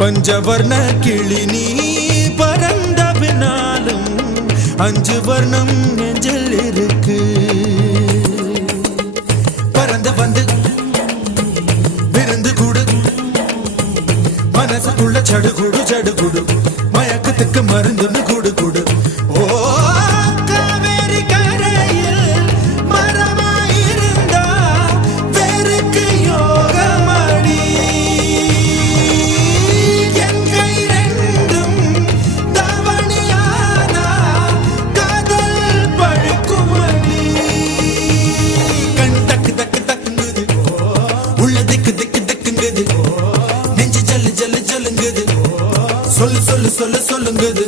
பஞ்சவர்ண கிளி நீ பறந்த பின்னாலும் 5 வர்ணம் நெஞ்சில் இருக்கு. பறந்து வந்து விருந்து கூடு மனசுக்குள்ள சடுகுடு சடுகுடு மயக்கத்துக்கு மருந்துன்னு கூடு கூடு. ஓ காவேரி கரையில் மரமாயிருந்தா வேருக்கு யோகமடி. என் கை ரெண்டும் தவணியானா காதல் பழுக்குமடி. கண் தக்கு தக்கு தக்குங்குது உள்ள திக்கு திக்கு திக்குங்குது. நெஞ்சு ஜல்லு ஜல்லு ஜல்லுங்குது. சொல்லு சொல்லு சொல்லு சொல்லுங்குது.